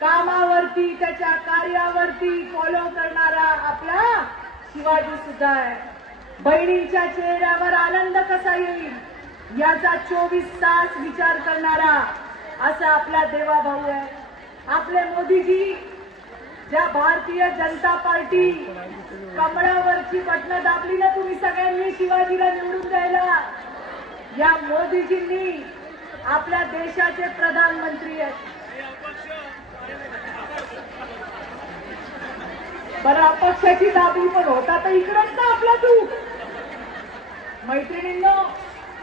कामावरती त्याच्या कार्यावरती फॉलो करणारा आपला शिवाजी सुद्धा आहे। बहिणींच्या चेहऱ्यावर आनंद कसा येईल याचा 24 तास विचार करणारा असा आपला देवाभाऊ आहे। आपले मोदीजी ज्या भारतीय जनता पार्टी कमळावरची बटणं दाबली ना तुम्ही सगळ्यांनी शिवाजीला निवडून द्यायला, या मोदीजींनी आपल्या देशाचे प्रधानमंत्री आहेत। बरं अपक्षाची दाबी पण होता तर इकडंच ना आपला तू मैत्रिणींनो,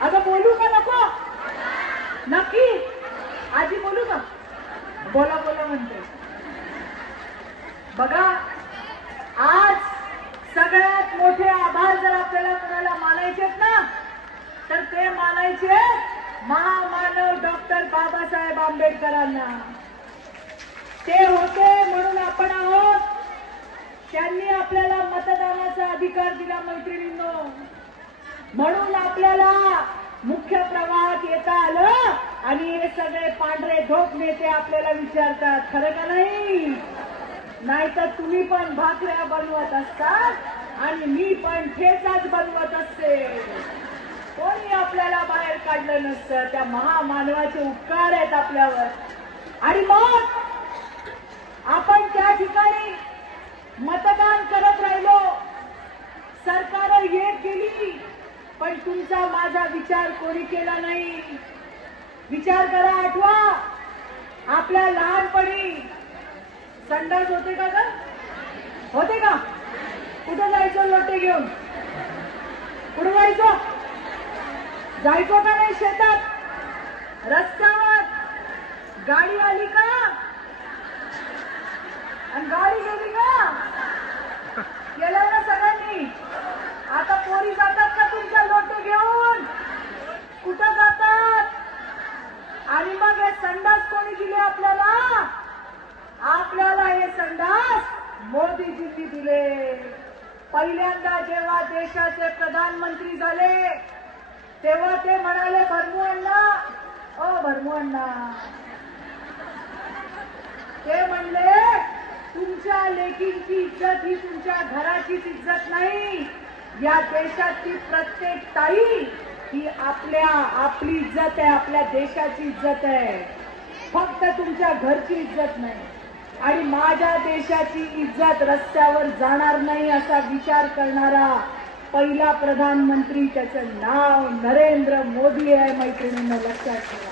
अगं बोलू का नको? नक्की आजी बोलू का? बोला बोला म्हणते बघा। आज सगळ्यात मोठे आभार जर आपल्याला कोणाला मानायचेत ना तर ते मानायचे महामानव डॉक्टर बाबासाहेब आंबेडकरांना। ते होते म्हणून आपण आहोत, त्यांनी आपल्याला मतदानाचा अधिकार दिला मैत्रिणींनो, म्हणून आपल्याला मुख्य प्रवाहात येता आलं आणि हे सगळे पांढरे धोक नेते आपल्याला विचारतात खरं का नाही? नाहीतर तुम्ही पण भाकऱ्या बनवत असतात आणि मी पण ठेचाच बनवत असते, कोणी आपल्याला बाहेर काढलं नसतं। त्या महामानवाचे उपकार आहेत आपल्यावर। आणि मग आपण त्या ठिकाणी मतदान करत राहिलो, सरकार येत गेली, पण तुमचा माझा विचार कोणी केला नाही। विचार करा, आठवा आपल्या लहानपणी संडास होते का ग? होते का? कुठं जायचं लोटे घेऊन? कुठं जायचं? जायचो का नाही शेतात? रस्त्यावर गाडी आली का आणि गाडी गेली का? केलं ना सगळ्यांनी? आता पोरी जातात का तुमच्या लोटे घेऊन? कुठं जातात? आणि मग हे संडास कोणी दिले आपल्याला? आपल्याला हे संडास मोदीजींनी दिले। पहिल्यांदा जेव्हा देशाचे प्रधानमंत्री झाले तेव्हा ते म्हणाले, भरमू अण्णा, ओ भरमू अण्णा, ते म्हणले तुमच्या लेकींची इज्जत ही तुमच्या घराचीच इज्जत नाही, या देशाची प्रत्येक ताई ही आपली इज्जत आहे, आपल्या देशाची इज्जत आहे, फक्त तुमच्या घरची इज्जत नाही। आणि माझ्या देशाची इज्जत रस्त्यावर जाणार नाही असा विचार करणारा पहिला प्रधानमंत्री, त्याचं नाव नरेंद्र मोदी आहे मैत्रिणींना, लक्षात ठेवा।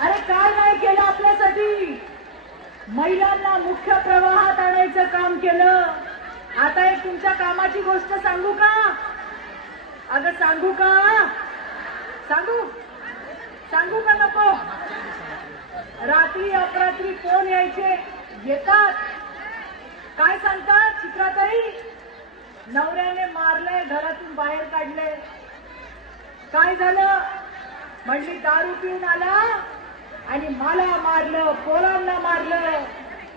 अरे काय नाही केलं आपल्यासाठी? महिलांना मुख्य प्रवाहात आणायचं काम केलं। आता एक तुमच्या कामाची गोष्ट सांगू का? अगं सांगू का? सांगू का नको? रात्री अपरात्री फोन यायचे, येतात, काय सांगतात? चित्राताई नवऱ्याने मारलंय, घरातून बाहेर काढले। काय झालं? म्हणली दारू पिऊन आला आणि मला मारलं, पोरांना मारलं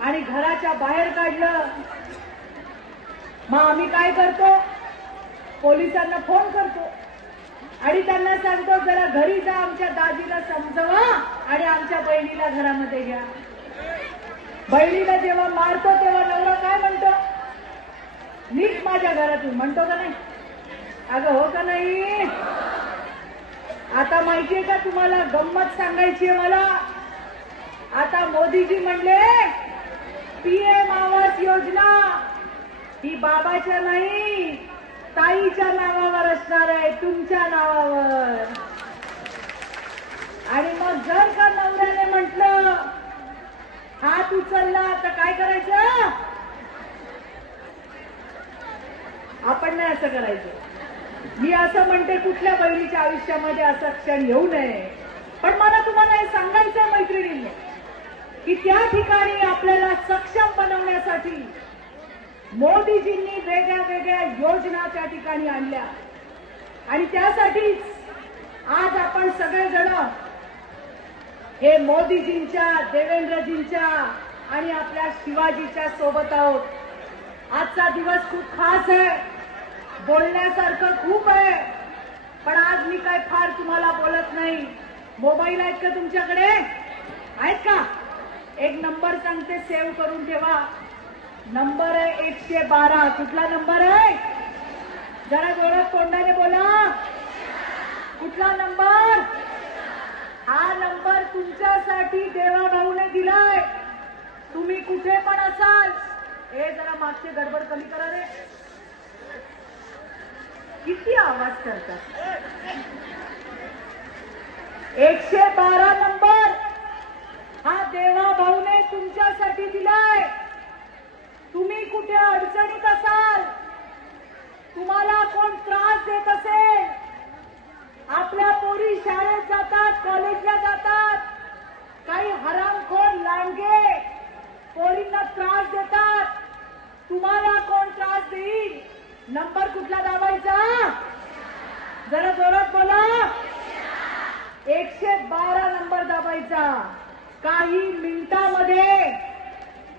आणि घराच्या बाहेर काढलं। मग आम्ही काय करतो? पोलिसांना फोन करतो आणि त्यांना सांगतो जरा घरी जा, आमच्या दाजीला समजवा आणि आमच्या बहिणीला घरामध्ये घ्या। बहिणीला जेव्हा मारतो तेव्हा नवरा काय म्हणतो? नीट माझ्या घरातून, म्हणतो का नाही? अगं हो का नाही? आता माहितीये का तुम्हाला गंमत सांगायची आहे मला? आता मोदीजी म्हणले पीएम आवास योजना ही बाबाच्या नाही, ताईच्या नावावर असणार आहे, तुमच्या नावावर। आणि मग जर का नवऱ्याने म्हटलं हात उचलला तर काय करायचं? आपण नाही असं करायचं। मी असं म्हणते कुठल्या बहिणीच्या आयुष्यामध्ये असं क्षण येऊ नये, पण मला तुम्हाला हे सांगायचं मैत्रिणींनी की त्या ठिकाणी आपल्याला सक्षम बनवण्यासाठी मोदीजींनी वेगळ्या वेगळ्या योजना त्या ठिकाणी आणल्या आणि त्यासाठीच आज आपण सगळेजण हे मोदीजींच्या, देवेंद्रजींच्या आणि आपल्या शिवाजीच्या सोबत आहोत। आजचा दिवस खूप खास आहे, बोलण्यासारखं खूप आहे, पण आज मी काय फार तुम्हाला बोलत नाही। मोबाईल आहेत का तुमच्याकडे? आहेत का? एक नंबर सांगते, सेव्ह करून ठेवा. नंबर आहे 112. कुठला नंबर आहे? जरा जोरात तोंडाने बोला. कुठला नंबर? हा नंबर तुमच्यासाठी देवा भाऊने दिलाय. तुम्ही कुठे पण असाल, हे जरा मागचे गडबड कमी करा रे. किती आवाज करतात. 112 नंबर हा देवा भाऊने तुमच्यासाठी दिलाय. तुम्ही कुठे अडचणीत असाल, तुम्हाला कोण त्रास देत असेल, आपल्या पोरी शाळेत जातात, कॉलेजला जातात, काही हरामखोर लांडगे पोरींना त्रास देतात, तुम्हाला कोण त्रास देईल, नंबर कुठला दाबायचा? जरा जोरात बोला. 112 नंबर दाबायचा. काही मिनिटांमध्ये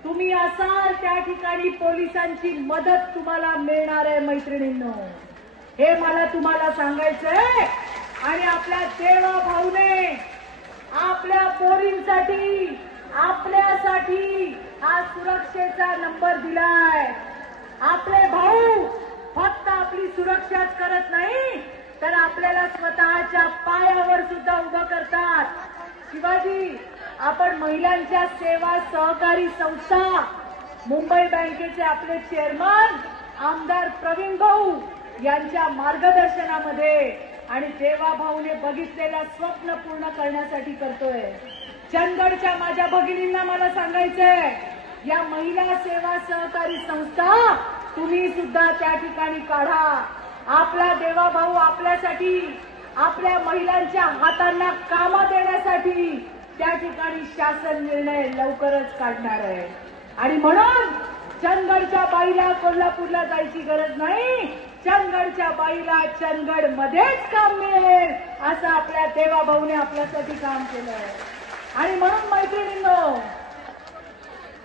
तुम्ही असाल त्या ठिकाणी पोलिसांची मदत तुम्हाला मिळणार आहे. मैत्रिणींनो, हे मला तुम्हाला सांगायचंय. आणि आपल्या देवा भाऊने आपल्या पोरींसाठी, आपल्यासाठी हा सुरक्षेचा नंबर दिलाय. आपले भाऊ फक्त आपली सुरक्षाच करत नाही, तर आपल्याला स्वतःच्या पायावर सुद्धा उभं करतात. शिवाजी, आपण महिलांच्या सेवा सहकारी संस्था, मुंबई बँकेचे आपले चेअरमन आमदार प्रवीण भाऊ यांच्या मार्गदर्शनामध्ये आणि देवा भाऊने बघितलेलं स्वप्न पूर्ण करण्यासाठी करतोय. चंदगडच्या माझ्या भगिनींना मला सांगायचंय, या महिला सेवा सहकारी संस्था तुम्ही सुद्धा त्या ठिकाणी काढा. आपला देवा भाऊ आपल्यासाठी, आपल्या महिलांच्या हातांना कामं देण्यासाठी त्या ठिकाणी शासन निर्णय लवकरच काढणार आहे. आणि म्हणून चंदगडच्या बाईला कोल्हापूरला जायची गरज नाही. चंदगडच्या बाईला चंदगड मध्येच काम मिळेल, असं आपल्या देवा भाऊने आपल्यासाठी काम केलंय. आणि म्हणून मैत्रिणींनो,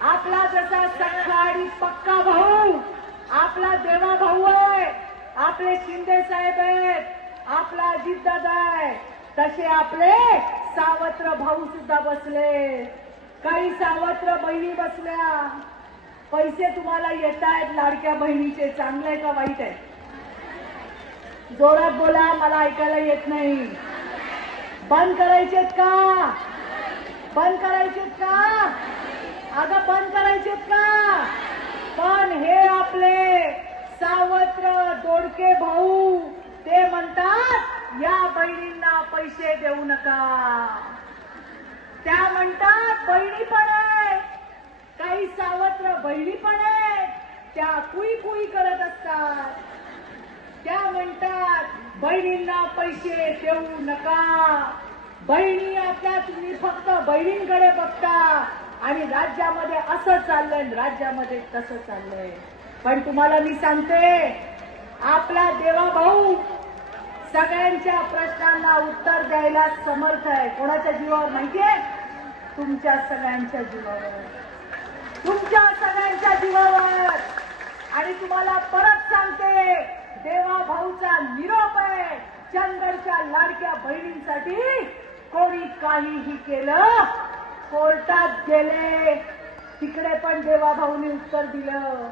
आपला जसा सख्खा आणि पक्का भाऊ आपला देवा भाऊ आहे, आपले शिंदे साहेब आहेत, आपला अजितदादा आहे, तसे आपले सावत्र भाऊ सुद्धा बसले. काही सावत्र बहिणी बसल्या. पैसे तुम्हाला येत आहेत लाडक्या बहिणीचे, चांगले आहे का वाईट आहे? जोरात बोला, मला ऐकायला येत नाही. बंद करायचेत का? बंद करायचेत का? अगं बंद करायचेत का? पण हे आपले सावत्र दोडके भाऊ ते म्हणतात या बहिणींना पैसे देऊ नका. त्या म्हणतात बहिणी पण आहे, काही सावत्र बहिणी पण आहेत, त्या कुई कुई करत असतात. त्या म्हणतात बहिणींना पैसे देऊ नका. बहिणी आपल्या, तुम्ही फक्त बहिणींकडे बघता आणि राज्यामध्ये असं चाललंय, राज्यामध्ये तसं चाललंय. पण तुम्हाला मी सांगते, आपला देवा भाऊ सगळ्यांच्या प्रश्नांना उत्तर द्यायला समर्थ आहे. कोणाच्या जीवावर माहितीये? तुमच्या सगळ्यांच्या जीवावर, तुमच्या सगळ्यांच्या जीवावर. आणि तुम्हाला परत सांगते, देवा भाऊचा निरोप आहे. चंदगडच्या लाडक्या बहिणींसाठी कोणी काहीही केलं, कोर्टात गेले, तिकडे पण देवा भाऊने उत्तर दिलं.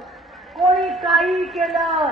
कोणी काही केलं